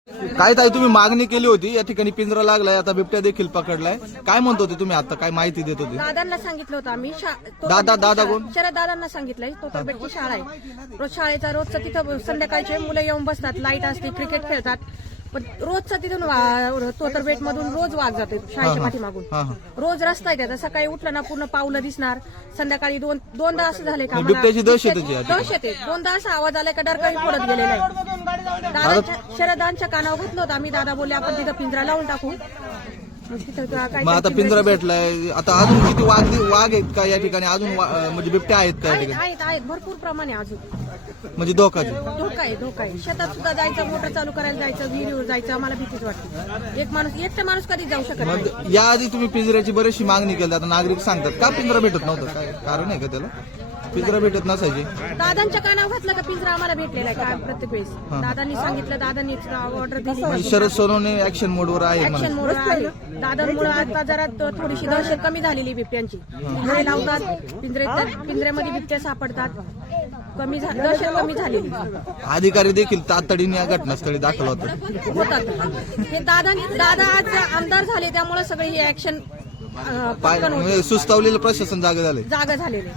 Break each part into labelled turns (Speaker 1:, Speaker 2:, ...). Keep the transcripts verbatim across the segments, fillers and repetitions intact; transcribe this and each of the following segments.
Speaker 1: काय ताई तुम्ही मागणी केली होती, या ठिकाणी पिंजरा लागलाय, आता बिबट्या देखील पकडलाय, काय म्हणत होते तुम्ही आता, काय माहिती देत होते?
Speaker 2: दादांना सांगितलं होतं आम्ही.
Speaker 1: दादा दादा कोण?
Speaker 2: शरद दादांना सांगितलंय. तोतरबेटची शाळा आहे, रोज शाळेचा रोजचं तिथं संध्याकाळचे मुलं येऊन बसतात, लाईट असते, क्रिकेट खेळतात, पण रोजचा तिथून तोतरबेट मधून रोज वाघ जातो शाळेच्या पाठीमागून. रोज रस्ता आहे त्याचा, सकाळी उठलं ना पूर्ण पावलं दिसणार, संध्याकाळी दोन दोनदा असं झालंय का
Speaker 1: बिबट्याची दहशत
Speaker 2: दहशत आहे. दोनदा असा आवाज आलाय का डरकाळी पडत गेलेला आहे. दादाच्या शरदांच्या कानावर घेतलं होतं आम्ही. दादा बोलले आपण तिथं पिंजरा लावून टाकू.
Speaker 1: मग आता पिंजरा भेटलाय, आता अजून किती वाघ वाघ आहेत का या ठिकाणी, अजून म्हणजे बिबट्या आहेत का या ठिकाणी?
Speaker 2: आहेत आहेत भरपूर प्रमाणे अजून,
Speaker 1: म्हणजे धोका
Speaker 2: धोका आहे धोका आहे. शेतात सुद्धा जायचं, मोटर चालू करायला जायचं, विहिरीवर जायचं, आम्हाला भीतीच वाटते. एक माणूस एकटा माणूस कधी जाऊ शकत नाही.
Speaker 1: मग याआधी तुम्ही पिंजऱ्याची बरीचशी मागणी केली, आता नागरिक सांगतात का पिंजरा भेटत नव्हतं, काय कारण आहे का त्याला? पिंजरा भेटत नसायची.
Speaker 2: दादांच्या कानावर घातलं का पिंजरा आम्हाला भेटलेला आहे का प्रत्येक वेळेस. दादांनी सांगितलं, दादांनी ऑर्डर दिली.
Speaker 1: शरद सोनवणे ऍक्शन मोडवर आहे.
Speaker 2: ऍक्शन मोड आहे. दादांमुळे आता जरा थोडीशी दहशत कमी झालेली बिबट्यांची. पिंजरे लावतात, पिंजरे पिंजऱ्यामध्ये बिबट्या सापडतात, कमी दहशत कमी झालेली.
Speaker 1: अधिकारी देखील तातडीने या घटनास्थळी दाखल होतात
Speaker 2: होतात. हे दादानी दादा आज आमदार झाले त्यामुळे सगळी ही ऍक्शन
Speaker 1: सुस्तावलेलं प्रशासन जागा झाले
Speaker 2: जागा झालेले.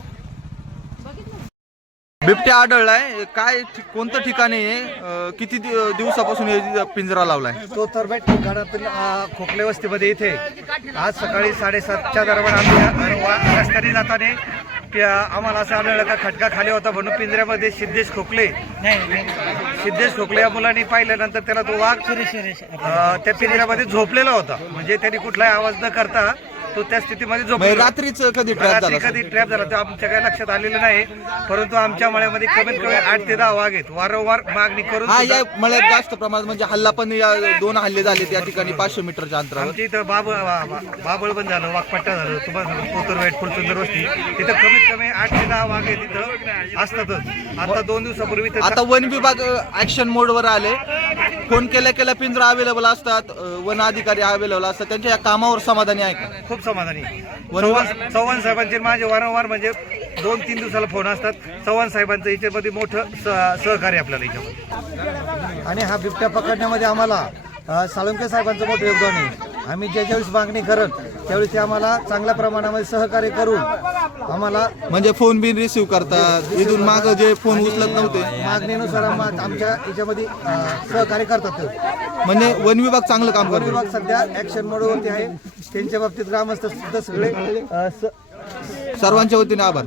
Speaker 1: बिबट्या आढळलाय, काय कोणतं ठिकाणी आहे, किती दिवसापासून पिंजरा लावलाय?
Speaker 3: तोतरबेट ठिकाणातील खोकले वस्तीमध्ये इथे आज सकाळी साडेसातच्या दरम्यान आम्ही रस्त्याने जाताना आम्हाला असं आढळलं का खटका खाली होता म्हणून पिंजऱ्यामध्ये सिद्धेश खोकले सिद्धेश खोकले या मुलांनी पाहिल्यानंतर त्याला तो वाघ त्या पिंजऱ्यामध्ये झोपलेला होता. म्हणजे त्यांनी कुठलाही आवाज न करता तो त्या स्थितीमध्ये झोपला.
Speaker 1: रात्रीच कधी ट्रॅप झाला?
Speaker 3: कधी ट्रॅप झाला ते आमच्या काही लक्षात आलेलं नाही, परंतु आमच्या मळ्यामध्ये कमीत कमी आठ ते दहा वाघ आहेत. वारंवार मागणी करून
Speaker 1: हा या मळ्यात जास्त प्रमाणात म्हणजे हल्ला पण, या दोन हल्ले झाले त्या ठिकाणी पाचशे मीटरच्या अंतरावर.
Speaker 3: आमच्या इथं बाब बाबळ पण झालं, वाघपट्टा झालं, तुम्हाला तोतरबेट फुलसुंदर वस्ती, तिथं कमीत कमी आठ ते दहा वाघ आहे तिथं असतातच. आता दोन दिवसापूर्वी
Speaker 1: आता वन विभाग ऍक्शन मोडवर आले, फोन केल्या केल्या पिंजरा अवेलेबल असतात, वन अधिकारी अवेलेबल असतात, त्यांच्या या कामावर समाधानी आहे का?
Speaker 3: खूप समाधानी. चव्हाण चव्हाण साहेबांचे माझे वारंवार म्हणजे दोन तीन दिवसाला फोन असतात. चव्हाण साहेबांचं याच्यामध्ये मोठं सहकार्य आपल्याला याच्यामध्ये. आणि हा बिबट्या पकडण्यामध्ये आम्हाला साळुंके साहेबांचं मोठं योगदान आहे. आम्ही ज्या ज्यावेळेस मागणी करत त्यावेळेस ते आम्हाला चांगल्या प्रमाणामध्ये सहकार्य करून आम्हाला
Speaker 1: म्हणजे फोन बिन रिसिव्ह करतात. इथून माग जे फोन उचलत नव्हते
Speaker 3: मागणीनुसार आमच्या याच्यामध्ये सहकार्य करतात.
Speaker 1: म्हणजे वन विभाग चांगलं काम
Speaker 3: वन
Speaker 1: करतो.
Speaker 3: विभाग सध्या ऍक्शन मोडवरती आहे. त्यांच्या बाबतीत ग्रामस्थ सुद्धा सगळे
Speaker 1: सर्वांच्या वतीने आभार.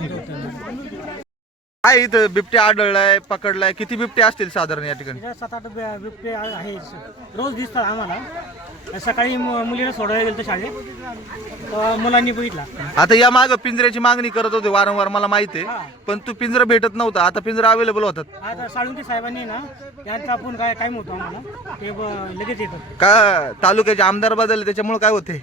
Speaker 1: काय इथं बिबट्या आढळलाय, पकडलाय, किती बिबटे असतील साधारण या ठिकाणी?
Speaker 4: सात आठ बिबटे आहे, रोज दिसतात आम्हाला. सकाळी मुलीला सोडायला गेलं तर शाळेत मुलांनी बघितला.
Speaker 1: आता या माग पिंजऱ्याची मागणी करत होते वारंवार, मला माहिती आहे, पण तू पिंजरा भेटत नव्हता, आता पिंजरा अवेलेबल होतात.
Speaker 4: आता साळुंके साहेबांनी ना त्यांचा आपण काय टाइम होतो आम्हाला, ते लगेच येतात.
Speaker 1: का तालुक्याचे आमदार बदलले त्याच्यामुळे काय होते?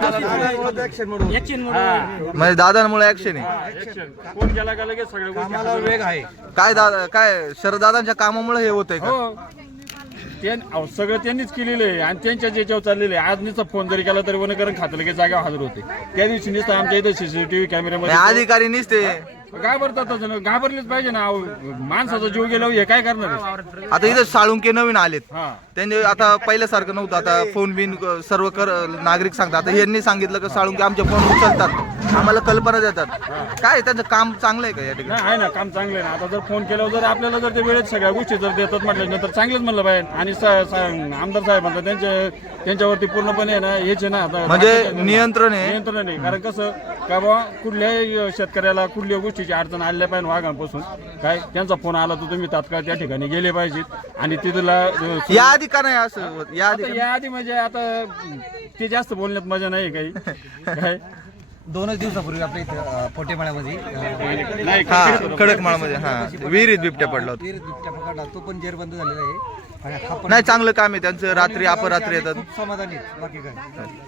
Speaker 1: म्हणजे दादांमुळे ऍक्शन आहे.
Speaker 5: फोन केला का लगेच सगळ्या गोष्टी
Speaker 3: वेग आहे.
Speaker 1: काय दादा, काय शरदादांच्या कामामुळे हे होतंय का?
Speaker 5: हो त्यां सगळं त्यांनीच केलेलं आहे आणि त्यांच्या ज्याच्यावर चाललेलं आहे. आज नुसता फोन जरी केला तरी वनीकरण खातं लगेच जागा हजर होते. त्या दिवशी नुसतं आमच्या इथं सीसीटीव्ही कॅमेऱ्यामध्ये
Speaker 1: अधिकारी निसते
Speaker 5: घाबरतात, घाबरलेच पाहिजे ना. माणसाचा जीव गेला हे काय करणार?
Speaker 1: आता इथं साळुंके नवीन आलेत,
Speaker 5: हा
Speaker 1: त्यांनी आता पहिल्यासारखं नव्हतं, आता फोन बिन सर्व कर नागरिक सांगतात. आता यांनी सांगितलं की साळुंके आमचे फोन उचलतात, आम्हाला कल्पना देतात. काय त्यांचं काम चांगलं आहे का या ठिकाणी?
Speaker 5: नाही आहे ना, काम चांगलं आहे ना. आता जर फोन केल्यावर जर आपल्याला जर ते वेळेत सगळ्या गोष्टी जर देतात म्हटल्यानंतर चांगलंच म्हणलं पाहिजे. आणि आमदार साहेबांचं त्यांच्या त्यांच्यावरती पूर्णपणे ना हेच आहे ना,
Speaker 1: म्हणजे नियंत्रण आहे.
Speaker 5: नियंत्रण आहे. कारण कसं का बाबा कुठल्याही शेतकऱ्याला कुठल्या गोष्टीची अडचण आल्या पाहिजे वाघांपासून, काय त्यांचा फोन आला तर तुम्ही तात्काळ त्या ठिकाणी गेले पाहिजेत. आणि तिथला
Speaker 1: या आधी का नाही असं? या आधी
Speaker 5: या आधी म्हणजे आता ते जास्त बोलण्यात मजा नाही काही. काय
Speaker 3: दोनच दिवसापूर्वी आपल्या इथं पोटेमाळ्यामध्ये
Speaker 1: हा खडकमाळमध्ये हा विहिरीत बिबट्या पडला होता.
Speaker 3: बिबट्या पकडला, तो पण जेरबंद झालेला आहे. आणि हा पण
Speaker 1: नाही, चांगलं काम आहे त्यांचं, रात्री अपरात्री येतात.
Speaker 3: खूप समाधानी आहेत, बाकी काय.